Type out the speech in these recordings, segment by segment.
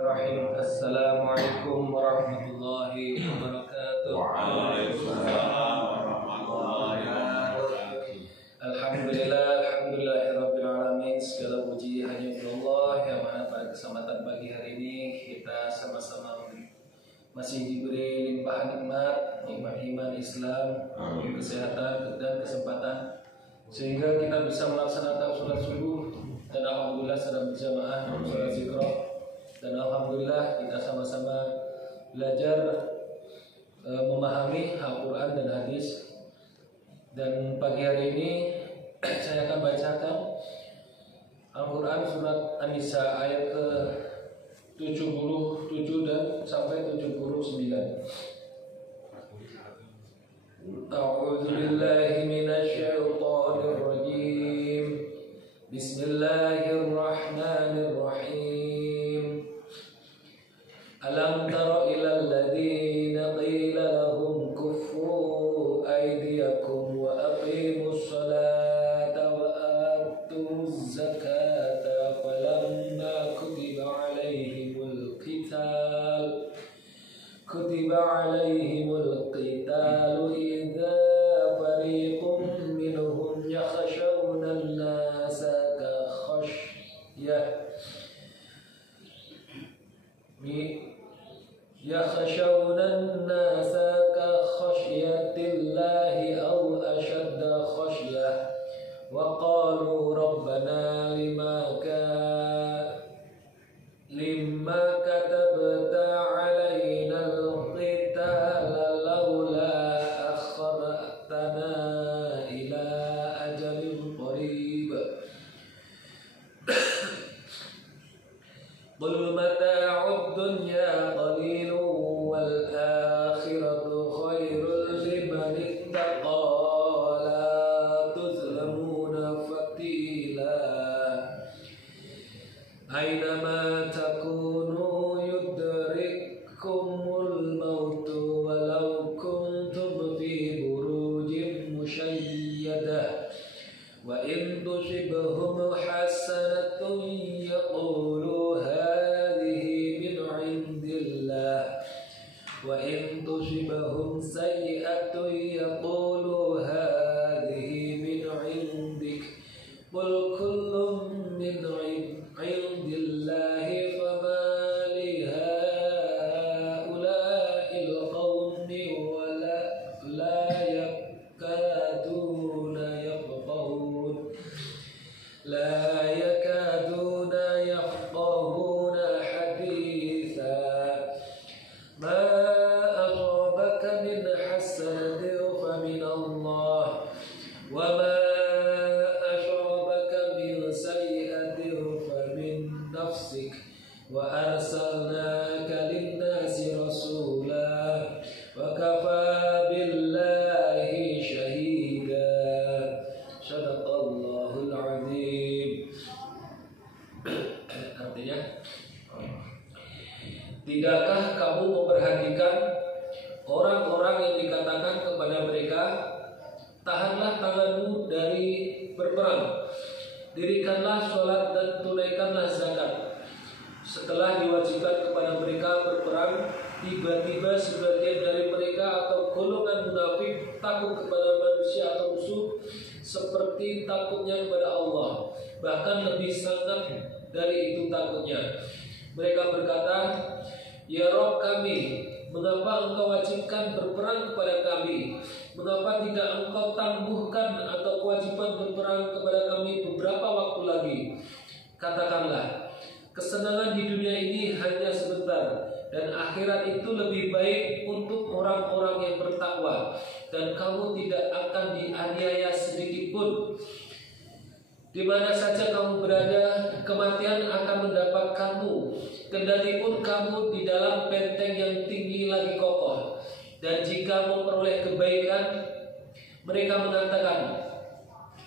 Assalamualaikum warahmatullahi wabarakatuh. Waalaikumsalam warahmatullahi wabarakatuh. Alhamdulillahirabbil alamin. Segala puji hanya untuk Allah yang mana pada kesempatan pagi hari ini kita sama-sama masih diberi limpahan nikmat iman Islam, kesehatan dan kesempatan sehingga kita bisa melaksanakan sholat subuh dan alhamdulillah sedang berjamaah sholat zikra. Dan alhamdulillah kita sama-sama belajar memahami Al-Quran dan hadis. Dan pagi hari ini saya akan bacakan Al-Quran surat An-Nisa ayat ke 77 dan sampai 79. A'udzu billahi minasyaitonir rajim. Bismillahirrahmanirrahim. Alam tara ilal ladzina qila lahum kuffu aydiyakum wa aqimus salata wa atuz zakata falamma kutiba alaihimul qitalu idza fariqum minhum yakhshawna an-nasa ka khashyatillahi aw ashadda khashyah wa qalu rabbana lima katabta alaina al-qitala laula akhartana ila ajalin qarib. Qul mata'ud dunya qalilun wal akhiratu khairul liman ittaqa la tuzlamuna fatila. Aynama takunu yudrikkumul mautu walau kuntum fi burujin musyayyadah. Wa in tusibhum hasanatun yaqulu hadhihi min indillah wa in tusibhum sayyi'atun yaqulu hadhihi min indik. Qul kullun min indillahi fama li haula'il qawmi wa la yakaduna yafqahuna haditha. Ma asabaka min hasanatin fa min Allah wa ma asabaka min sayyi'atin fa min nafsik wa arsalnaka lin-nasi rasula wa kafa billahi shahida. Sadaqallahul azim. Artinya, tidakkah kamu memperhatikan orang-orang yang dikatakan kepada mereka, tahanlah tanganmu dari berperang, dirikanlah sholat dan tunaikanlah zakat. Setelah diwajibkan kepada mereka berperang, tiba-tiba sebagian dari mereka atau golongan munafik takut kepada manusia atau musuh seperti takutnya kepada Allah, bahkan lebih sangat dari itu takutnya. Mereka berkata, ya Rabb kami, mengapa engkau wajibkan berperang kepada kami? Mengapa tidak engkau tangguhkan atau kewajiban berperang kepada kami beberapa waktu lagi? Katakanlah, kesenangan di dunia ini hanya sebentar, dan akhirat itu lebih baik untuk orang-orang yang bertakwa, dan kamu tidak akan dianiaya sedikit pun. Di mana saja kamu berada, kematian akan mendapatkanmu, kendalipun kamu di dalam benteng yang tinggi lagi kokoh. Dan jika memperoleh kebaikan, mereka mengatakan,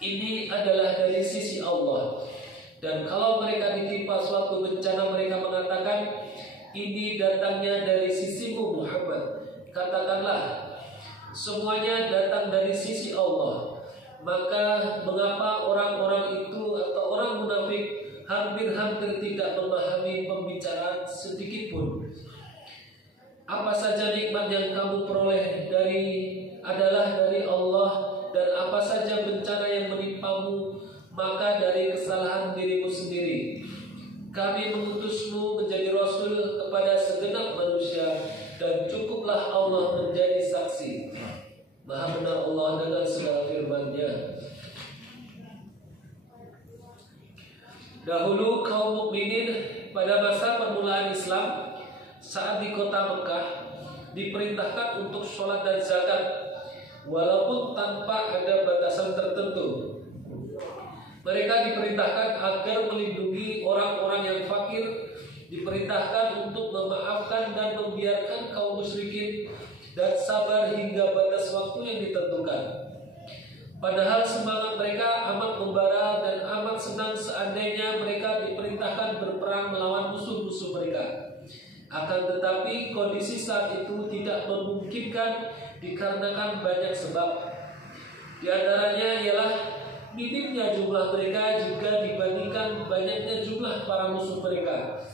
ini adalah dari sisi Allah. Dan kalau mereka ditimpa suatu bencana, mereka mengatakan, ini datangnya dari sisimu Muhammad. Katakanlah, semuanya datang dari sisi Allah. Maka mengapa orang-orang itu atau orang munafik hampir-hampir tidak memahami pembicaraan sedikit pun. Apa saja nikmat yang kamu peroleh adalah dari Allah, dan apa saja bencana yang menimpamu maka dari kesalahan dirimu sendiri. Kami mengutusmu menjadi rasul kepada segenap manusia, dan cukuplah Allah menjadi saksi. Maha benar Allah dengan segala firman-Nya. Dahulu kaum mukminin pada masa permulaan Islam, saat di kota Mekah, diperintahkan untuk sholat dan zakat, walaupun tanpa ada batasan tertentu. Mereka diperintahkan agar melindungi orang-orang yang fakir, diperintahkan untuk memaafkan dan membiarkan kaum musyrikin, dan sabar hingga batas waktu yang ditentukan. Padahal semangat mereka amat membara dan amat senang seandainya mereka diperintahkan berperang melawan musuh-musuh mereka. Akan tetapi kondisi saat itu tidak memungkinkan dikarenakan banyak sebab. Di antaranya ialah minimnya jumlah mereka jika dibandingkan banyaknya jumlah para musuh mereka,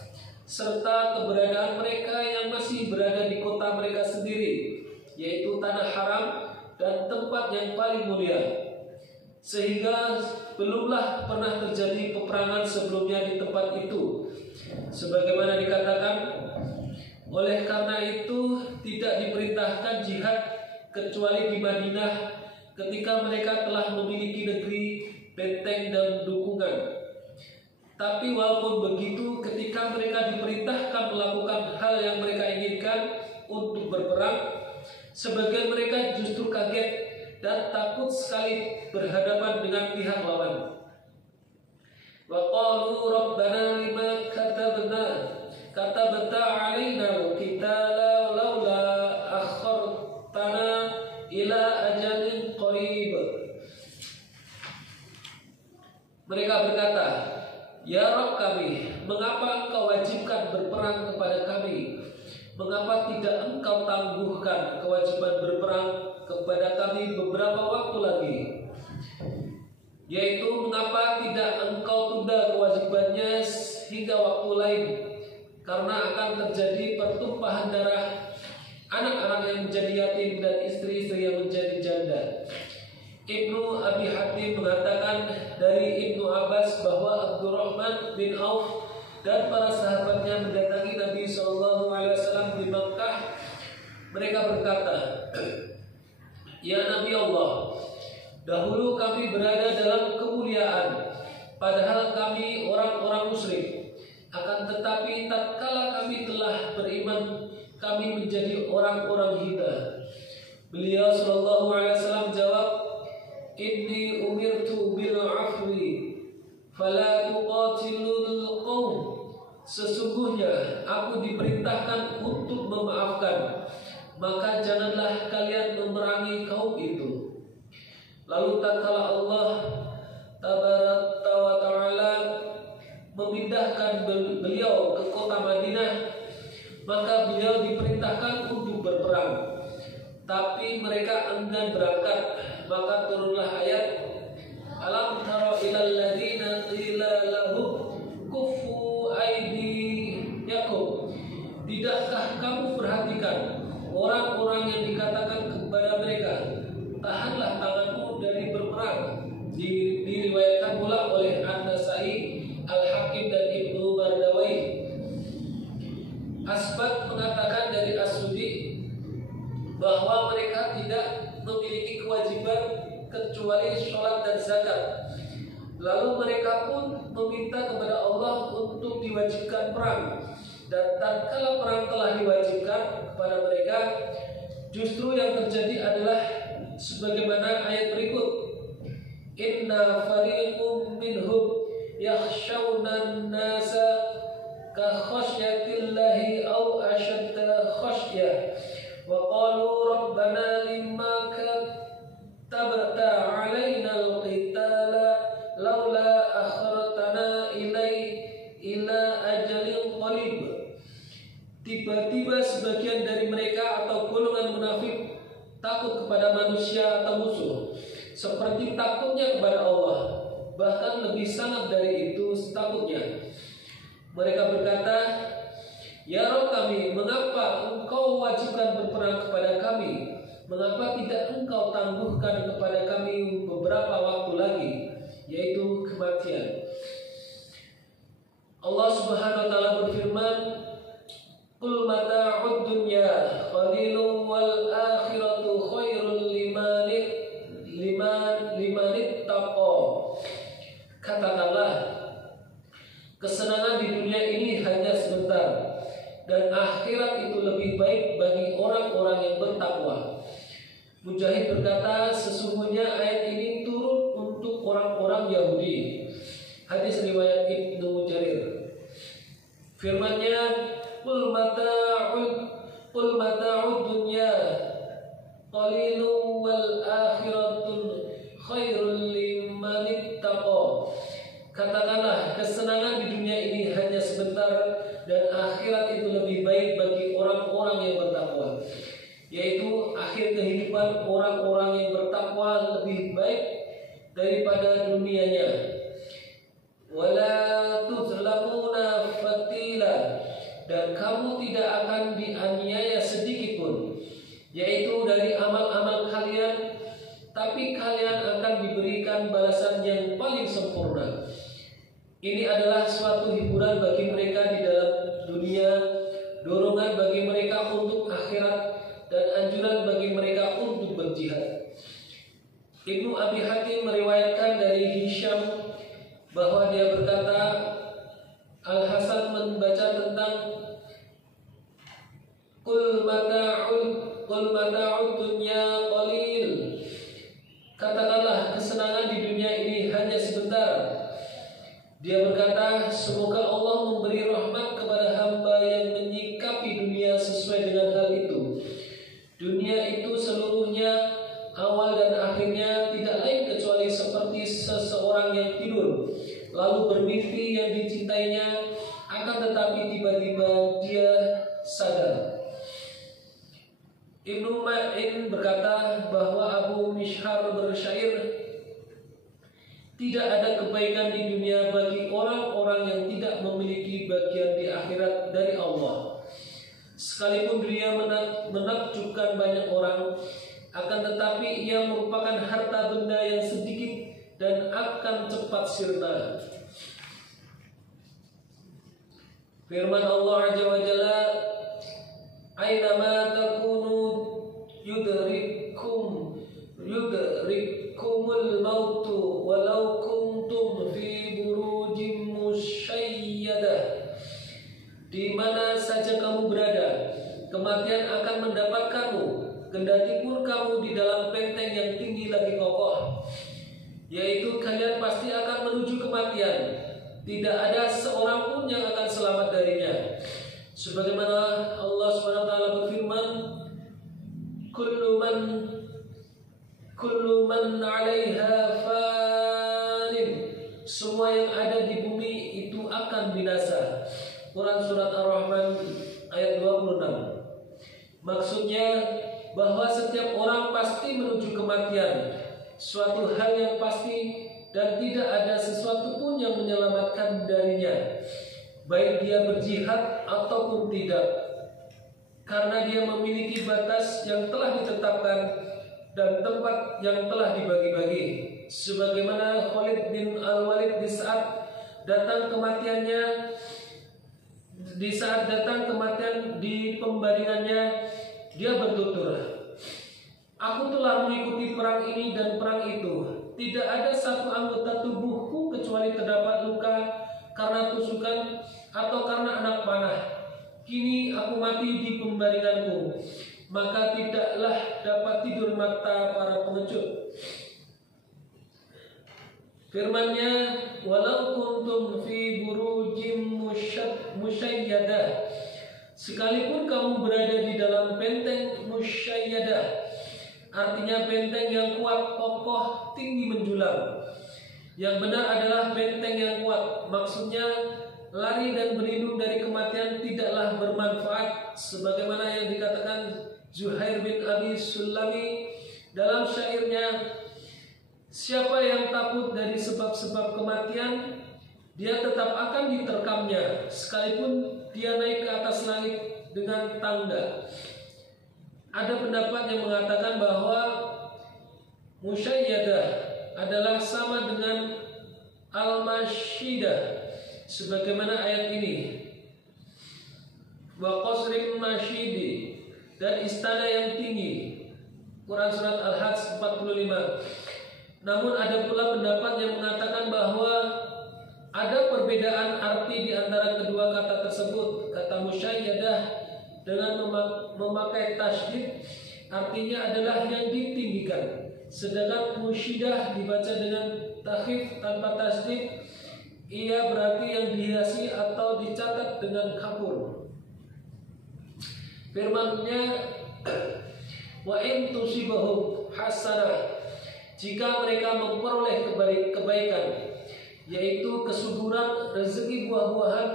serta keberadaan mereka yang masih berada di kota mereka sendiri, yaitu tanah haram dan tempat yang paling mulia, sehingga belumlah pernah terjadi peperangan sebelumnya di tempat itu. Sebagaimana dikatakan, oleh karena itu tidak diperintahkan jihad kecuali di Madinah ketika mereka telah memiliki negeri, benteng dan dukungan. Tapi walaupun begitu, ketika mereka diperintahkan melakukan hal yang mereka inginkan untuk berperang, sebagian mereka justru kaget dan takut sekali berhadapan dengan pihak lawan. Wa qalu rabbana lima katabta alaina al-qitala laula akhartana ila ajalin qarib. Mereka berkata, ya Rabb kami, mengapa Engkau wajibkan berperang kepada kami? Mengapa tidak Engkau tangguhkan kewajiban berperang kepada kami beberapa waktu lagi? Yaitu mengapa tidak Engkau tunda kewajibannya hingga waktu lain? Karena akan terjadi pertumpahan darah anak-anak yang menjadi yatim dan istri-istri yang menjadi janda. Ibnu Abi Hatim mengatakan dari Ibnu Abbas bahwa Abdurrahman bin Auf dan para sahabatnya mendatangi Nabi SAW di Makkah. Mereka berkata, ya Nabi Allah, dahulu kami berada dalam kemuliaan, padahal kami orang-orang musyrik. Akan tetapi tatkala kami telah beriman, kami menjadi orang-orang hina. Beliau SAW jawab, inni umirtu bil afwi fala tuqatilul qaum. Sesungguhnya aku diperintahkan untuk memaafkan, maka janganlah kalian memerangi kaum itu. Lalu tatkala Allah tabaraka wa ta'ala memindahkan beliau ke kota Madinah, maka beliau diperintahkan untuk berperang. Tapi mereka enggan berangkat, maka turunlah ayat, alam tara ilal ladzina qila lahum kuffu aydiyakum. Tidakkah kamu perhatikan orang-orang yang dikatakan kepada mereka, tahanlah tanganmu dari berperang? Diriwayatkan pula oleh An-Nasai, Al-Hakim dan Ibnu Mardawai. Asbat mengatakan dari As-Sudi bahwa mereka tidak memiliki kewajiban kecuali sholat dan zakat. Lalu mereka pun meminta kepada Allah untuk diwajibkan perang. Dan tatkala perang telah diwajibkan kepada mereka, justru yang terjadi adalah sebagaimana ayat berikut, inna fariqum minhum yakhshawna an-nasa ka khashyatillahi aw ashadda khasyah wa qalu rabbana limma katabta alaina al-qitala laula akhartana ila ajalin qarib. Tiba-tiba sebagian dari mereka atau golongan munafik takut kepada manusia atau musuh seperti takutnya kepada Allah. bahkan lebih sangat dari itu takutnya. Mereka berkata, "Ya Rabb kami, mengapa Engkau wajibkan berperang kepada kami? Mengapa tidak Engkau tangguhkan kepada kami beberapa waktu lagi, yaitu kematian?" Allah Subhanahu wa taala berfirman, "Qul mata'ud dunya qalilun wal akhiratu khairul limanit taqwa." Katakanlah, kesenangan di dunia ini hanya sebentar, dan akhirat itu lebih baik bagi orang-orang yang bertakwa. Mujahid berkata, sesungguhnya ayat ini turun untuk orang-orang Yahudi. Hadis riwayat Ibnu Jarir. Firman-Nya, qul mata'ud dunya qalilun wal akhiratul khairul limanittaqo. Katakanlah, kesenangan di dunia ini hanya sebentar, dan akhirat itu lebih baik bagi orang-orang yang bertakwa. Yaitu akhir kehidupan orang-orang yang bertakwa lebih baik daripada dunianya. Wala tuzlamuna fatila, dan kamu tidak akan dianiaya sedikit pun, yaitu dari amal-amal kalian, tapi kalian akan diberikan balasan yang paling sempurna. Ini adalah suatu hiburan bagi mereka di dalam dunia, dorongan bagi mereka untuk akhirat, dan anjuran bagi mereka untuk berjihad. Ibnu Abi Hatim meriwayatkan dari Hisham bahwa dia berkata, Al-Hasan membaca tentang Qul mata'ud dunya qalil. Katakanlah, kesenangan di dunia ini hanya sebentar. Dia berkata, semoga Allah memberi rahmat kepada hamba yang menyikapi dunia sesuai dengan hal itu. Dunia itu seluruhnya, awal dan akhirnya, tidak lain kecuali seperti seseorang yang tidur, lalu bermimpi yang dicintainya, akan tetapi tiba-tiba dia sadar. Ibnu Ma'in berkata bahwa Abu Mishhar bersyair, tidak ada kebaikan di dunia bagi orang-orang yang tidak memiliki bagian di akhirat dari Allah. Sekalipun dunia menakjubkan banyak orang, akan tetapi ia merupakan harta benda yang sedikit dan akan cepat sirna. Firman Allah Azza wa Jalla, "Ainama takunu yudrikumul mautu walau kuntum fi burujim musyayyadah." Di mana saja kamu berada, kematian akan mendapatkanmu, kendati pun kamu di dalam benteng yang tinggi lagi kokoh. Yaitu kalian pasti akan menuju kematian. Tidak ada seorang pun yang akan selamat darinya. Sebagaimana Allah SWT berfirman, Kullu man 'alaiha fanin. Semua yang ada di bumi itu akan binasa. Quran Surat Ar-Rahman ayat 26. Maksudnya bahwa setiap orang pasti menuju kematian, suatu hal yang pasti, dan tidak ada sesuatu pun yang menyelamatkan darinya, baik dia berjihad ataupun tidak, karena dia memiliki batas yang telah ditetapkan dan tempat yang telah dibagi-bagi. Sebagaimana Khalid bin Al-Walid di saat datang kematiannya, di pembaringannya, dia bertutur, "Aku telah mengikuti perang ini dan perang itu. Tidak ada satu anggota tubuhku kecuali terdapat luka karena tusukan atau karena anak panah. Kini aku mati di pembaringanku, maka tidaklah dapat tidur mata para pengecut." Firman-Nya, "Walau kuntum fi burujim musyayyadah." Sekalipun kamu berada di dalam benteng musyayyadah, artinya benteng yang kuat, kokoh, tinggi menjulang. Yang benar adalah benteng yang kuat. Maksudnya, lari dan berlindung dari kematian tidaklah bermanfaat, sebagaimana yang dikatakan Zuhair bin Abi Sulami dalam syairnya, Siapa yang takut dari sebab-sebab kematian, dia tetap akan diterkamnya, sekalipun dia naik ke atas langit dengan tangga. Ada pendapat yang mengatakan bahwa musyayyadah adalah sama dengan al-masyidah, sebagaimana ayat ini. Wa qasrin masyidi, dan istana yang tinggi. Quran surat Al-Hajj 45. Namun ada pula pendapat yang mengatakan bahwa ada perbedaan arti di antara kedua kata tersebut. Kata musyayyadah dengan memakai tasydid artinya adalah yang ditinggikan, sedangkan musyidah dibaca dengan takhfif tanpa tasydid, ia berarti yang dihiasi atau dicatat dengan kapur. Firman-Nya, wa in tusibahum hasanah, jika mereka memperoleh kebaikan, yaitu kesuburan, rezeki buah-buahan,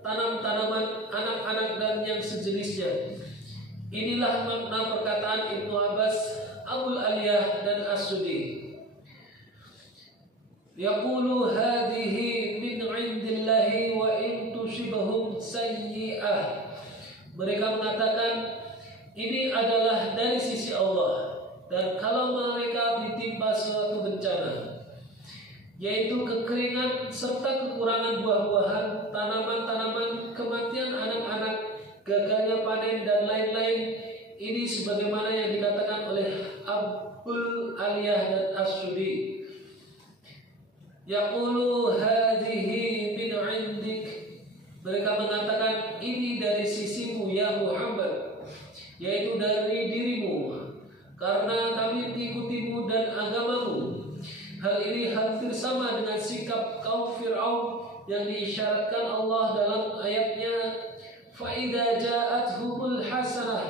tanam-tanaman, anak-anak dan yang sejenisnya. Inilah makna perkataan Ibnu Abbas, Abul Aliyah dan As-Sudi. Yaqulu hadhihi min indillahi wa in tusibahum sayyi'ah. Mereka mengatakan ini adalah dari sisi Allah, dan kalau mereka ditimpa suatu bencana, yaitu kekeringan serta kekurangan buah-buahan, tanaman-tanaman, kematian anak-anak, gagalnya panen dan lain-lain, ini sebagaimana yang dikatakan oleh Abul Aliyah dan As-Sudi. Yaqulu hadhihi min indik. Mereka mengatakan ini dari sisimu ya Muhammad, yaitu dari dirimu, karena kami mengikutimu dan agamamu. Hal ini hampir sama dengan sikap kaum Fir'aun yang diisyaratkan Allah dalam ayatnya, فَإِذَا جَاءَتْهُمُ الْحَسَنَةُ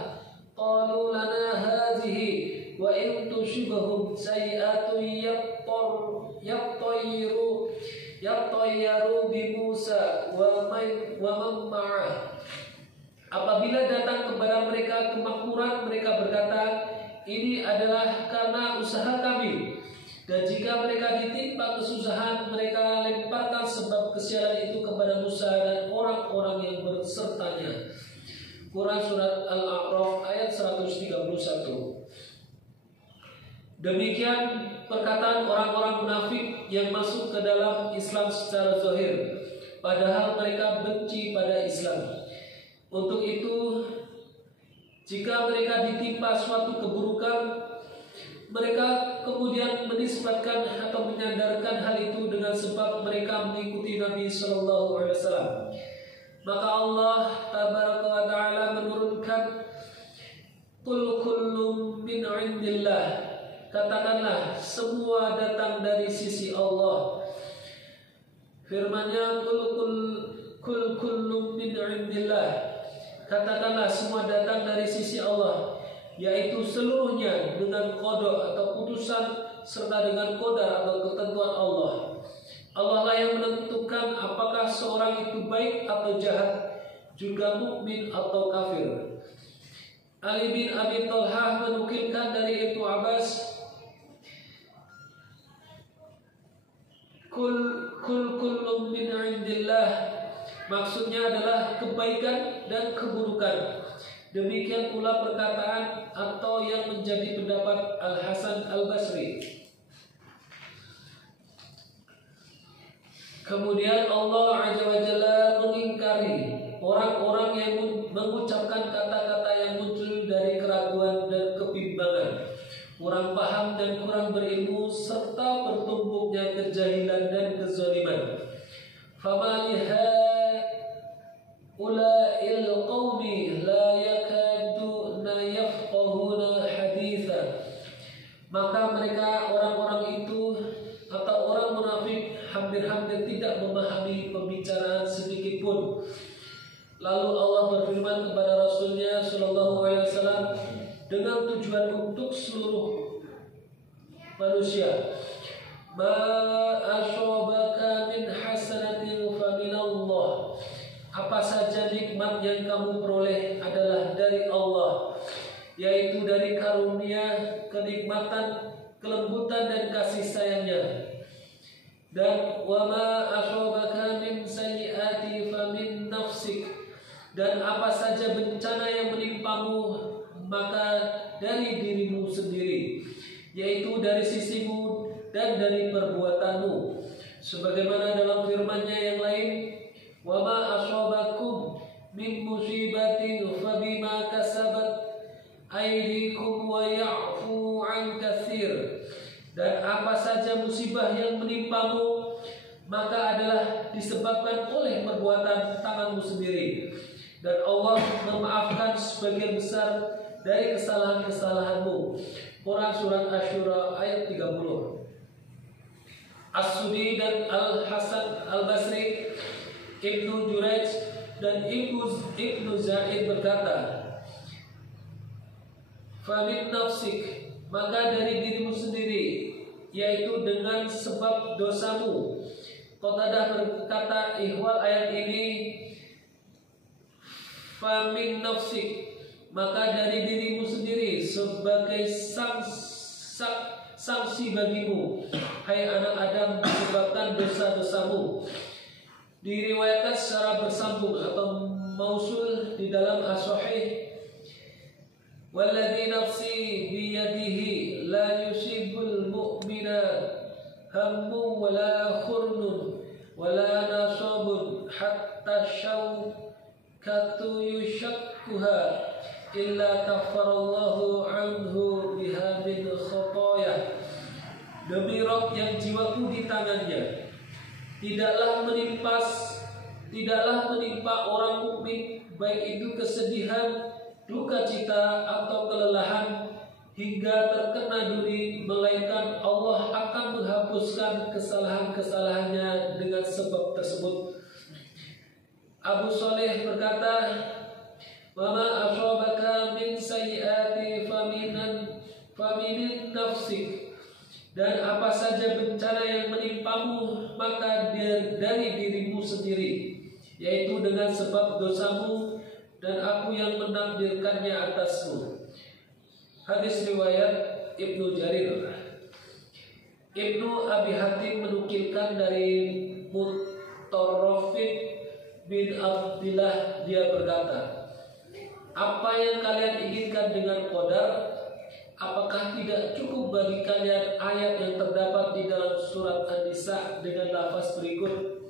قَالُوا لَنَا هَذِهِ وَإِنْ تُصِبْهُمْ سَيِّئَةٌ يَطَّيَّرُوا بِمُوسَى وَمَن مَّعَهُ. Apabila datang kepada mereka kemakmuran, mereka berkata, ini adalah karena usaha kami. Dan jika mereka ditimpa kesusahan, mereka lemparkan sebab kesialan itu kepada Musa dan orang-orang yang bersertanya. Quran surat Al-A'raf ayat 131. Demikian perkataan orang-orang munafik yang masuk ke dalam Islam secara zahir, padahal mereka benci pada Islam. Untuk itu, jika mereka ditimpa suatu keburukan, mereka kemudian menisbatkan atau menyandarkan hal itu dengan sebab mereka mengikuti Nabi Shallallahu Alaihi Wasallam. Maka Allah Tabaraka wa Taala menurunkan, Qul kullum min indillah. Katakanlah semua datang dari sisi Allah. Firman-Nya, Qul kullum min indillah. Katakanlah semua datang dari sisi Allah, yaitu seluruhnya dengan qada atau putusan serta dengan qadar atau ketentuan Allah. Allah lah yang menentukan apakah seorang itu baik atau jahat, juga mukmin atau kafir. Ali bin Abi Thalhah menukilkan dari Ibnu Abbas, Kullum min indillah, maksudnya adalah kebaikan dan keburukan. Demikian pula perkataan atau yang menjadi pendapat Al-Hasan Al-Basri. Kemudian Allah Azza wa Jalla mengingkari orang-orang yang mengucapkan kata-kata yang muncul dari keraguan dan kebimbangan, kurang paham dan kurang berilmu, serta bertumpuknya kejahilan dan kezaliman. Ula'il qawmi la yakaduna yafqahuna haditha. Maka mereka orang-orang itu atau orang munafik hampir-hampir tidak memahami pembicaraan sedikit pun. Lalu Allah berfirman kepada Rasulnya Shallallahu Alaihi Wasallam dengan tujuan untuk seluruh manusia, Ma asyobaka min hasanatin fa min Allah. Apa saja nikmat yang kamu peroleh adalah dari Allah, yaitu dari karunia, kenikmatan, kelembutan dan kasih sayangnya. Dan wa ma asabaka min sayyiati famin nafsik, dan apa saja bencana yang menimpamu maka dari dirimu sendiri, yaitu dari sisimu dan dari perbuatanmu. Sebagaimana dalam firman-Nya yang lain, wa ma asabakum min musibatin fabima kasabat aydikum wa ya'fu an katsir, dan apa saja musibah yang menimpamu maka adalah disebabkan oleh perbuatan tanganmu sendiri, dan Allah memaafkan sebagian besar dari kesalahan-kesalahanmu. Quran Surat Asy-Syura ayat 30. As-Sudi dan Al-Hasan Al-Basri, Ibnu Jurayj dan Ibnu Zaid berkata, "Famin nafsik," maka dari dirimu sendiri, yaitu dengan sebab dosamu. Qatadah berkata ihwal ayat ini, "Famin nafsik," maka dari dirimu sendiri sebagai sanksi bagimu, hai anak Adam, disebabkan dosa-dosamu. Diriwayatkan secara bersambung atau mausul di dalam as-sahih, "Walladzi nafsi biyadihi la yusibul mu'mina hammun wala khurnun wala nasabun hatta syaukatu yushakkuha illa kaffarallahu anhu biha min khotoyah." Demi Rob yang jiwaku di tangannya, tidaklah menimpa orang mukmin baik itu kesedihan, duka cita atau kelelahan hingga terkena duri, melainkan Allah akan menghapuskan kesalahan-kesalahannya dengan sebab tersebut. Abu Saleh berkata, "Wa ma asabaka min sayyiati faminin nafsik," dan apa saja bencana yang menimpamu maka dari dirimu sendiri, yaitu dengan sebab dosamu, dan aku yang menakdirkannya atasmu. Hadis riwayat Ibnu Jarir. Ibnu Abi Hatim menukilkan dari Mutarrifid bin Abdillah, dia berkata, "Apa yang kalian inginkan dengan qadar? Apakah tidak cukup bagi kalian ayat yang terdapat di dalam surat An-Nisa dengan lafaz berikut,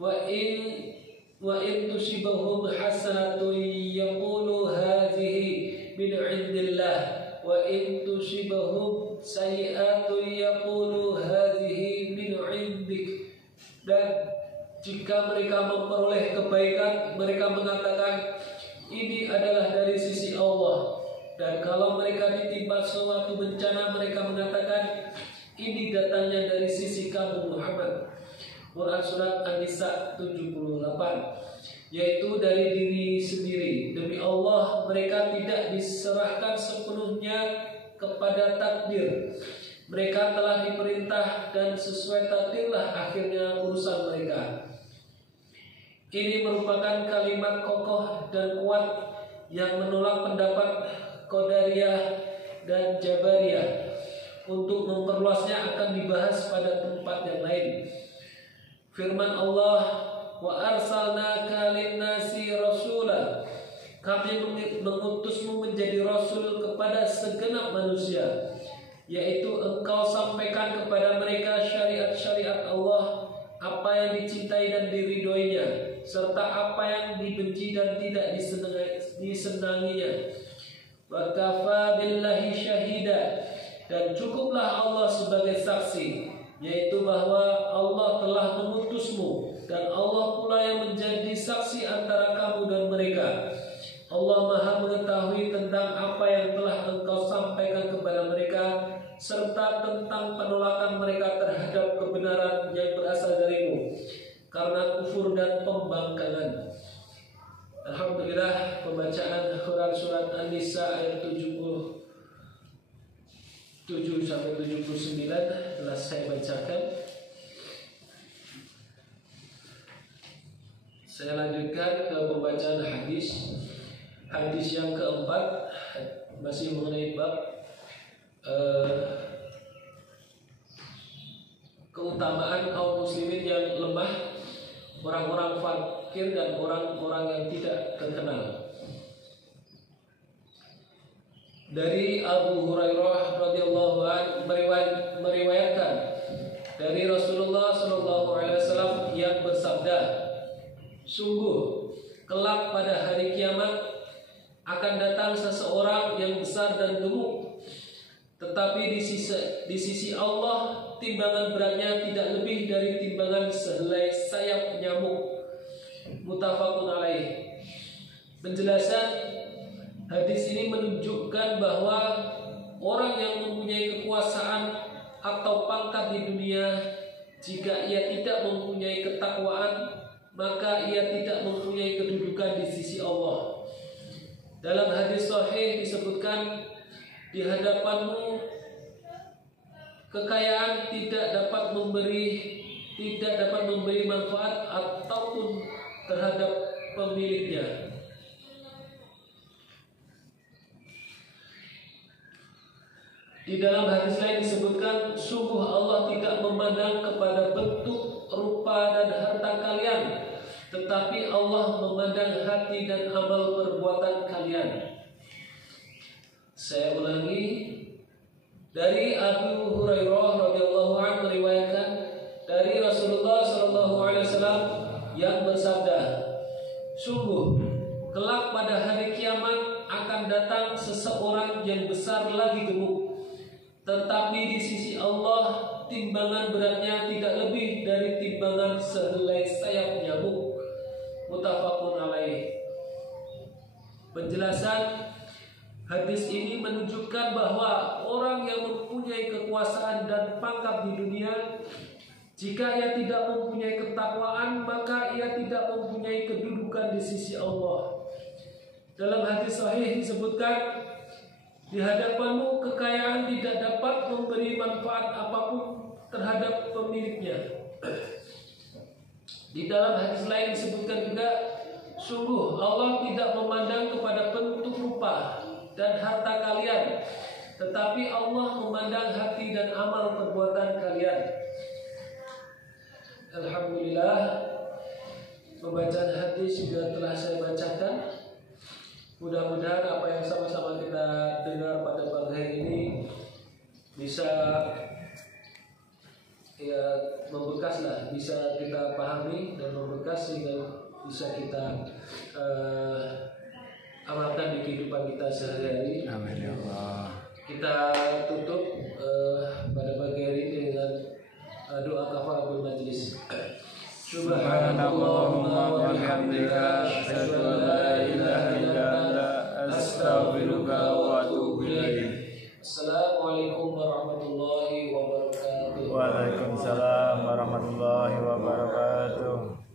Wa in tusibahum hasanatun yaqulu hadhihi min indillah, wa in tusibahum sayyi'atun yaqulu hadhihi min indik." Dan jika mereka memperoleh kebaikan, mereka mengatakan, "Ini adalah dari sisi Allah." Dan kalau mereka ditimpa suatu bencana, mereka mengatakan, "Ini datangnya dari sisi kamu Muhammad." Quran Surat An-Nisa 78, yaitu dari diri sendiri. Demi Allah, mereka tidak diserahkan sepenuhnya kepada takdir. Mereka telah diperintah dan sesuai takdirlah akhirnya urusan mereka. Ini merupakan kalimat kokoh dan kuat yang menolak pendapat Qadariyah dan Jabariyah. Untuk memperluasnya akan dibahas pada tempat yang lain. Firman Allah, "Wa arsalnaka lin-nasi rasula," kami mengutusmu menjadi rasul kepada segenap manusia, yaitu engkau sampaikan kepada mereka syariat-syariat Allah, apa yang dicintai dan diridhoinya, serta apa yang dibenci dan tidak disenanginya. Wa kafa billahi syahida, dan cukuplah Allah sebagai saksi, yaitu bahwa Allah telah mengutusmu, dan Allah pula yang menjadi saksi antara kamu dan mereka. Allah Maha mengetahui tentang apa yang telah engkau sampaikan kepada mereka, serta tentang penolakan mereka terhadap kebenaran yang berasal darimu karena kufur dan pembangkangan. Alhamdulillah, pembacaan Quran Surat An-Nisa ayat 77-79 telah saya bacakan. Saya lanjutkan ke pembacaan hadis. Hadis yang keempat masih mengenai bab keutamaan kaum muslimin yang lemah, orang-orang fakir dan orang-orang yang tidak terkenal. Dari Abu Hurairah radhiyallahu anhu meriwayatkan dari Rasulullah sallallahu alaihi wasallam yang bersabda, sungguh kelak pada hari kiamat akan datang seseorang yang besar dan gemuk, tetapi di sisi Allah timbangan beratnya tidak lebih dari timbangan sehelai sayap nyamuk. Muttafaqun alaih. Penjelasan hadis ini menunjukkan bahwa orang yang mempunyai kekuasaan atau pangkat di dunia, jika ia tidak mempunyai ketakwaan, maka ia tidak mempunyai kedudukan di sisi Allah. Dalam hadis sahih disebutkan, di hadapanmu kekayaan tidak dapat memberi manfaat ataupun terhadap pemiliknya. Di dalam hadis lain disebutkan, sungguh Allah tidak memandang kepada bentuk, rupa dan harta kalian, tetapi Allah memandang hati dan amal perbuatan kalian. Saya ulangi, dari Abu Hurairah radhiyallahu anhu meriwayatkan dari Rasulullah sallallahu alaihi wasallam yang bersabda, sungguh kelak pada hari kiamat akan datang seseorang yang besar lagi gemuk, tetapi di sisi Allah timbangan beratnya tidak lebih dari timbangan sehelai sayap nyamuk. Muttafaqun alaih. Penjelasan hadis ini menunjukkan bahwa orang yang mempunyai kekuasaan dan pangkat di dunia, jika ia tidak mempunyai ketakwaan, maka ia tidak mempunyai kedudukan di sisi Allah. Dalam hadis sahih disebutkan, di hadapanmu kekayaan tidak dapat memberi manfaat apapun terhadap pemiliknya. Di dalam hadis lain disebutkan juga, sungguh Allah tidak memandang kepada bentuk rupa dan harta kalian, tetapi Allah memandang hati dan amal perbuatan kalian. Alhamdulillah, pembacaan hadis juga telah saya bacakan. Mudah-mudahan apa yang sama-sama kita dengar pada pagi hari ini bisa membekas lah, bisa kita pahami dan membekas sehingga bisa kita amalkan di kehidupan kita sehari-hari. Amin ya Allah. Kita tutup pada pagi hari ini dengan doa kafaratul majlis. Subhanallahumma wa bihamdika asyhadu an la ilaha illa anta astaghfiruka wa atubu ilaik. Assalamualaikum warahmatullahi wabarakatuh. Waalaikumsalam warahmatullahi wabarakatuh.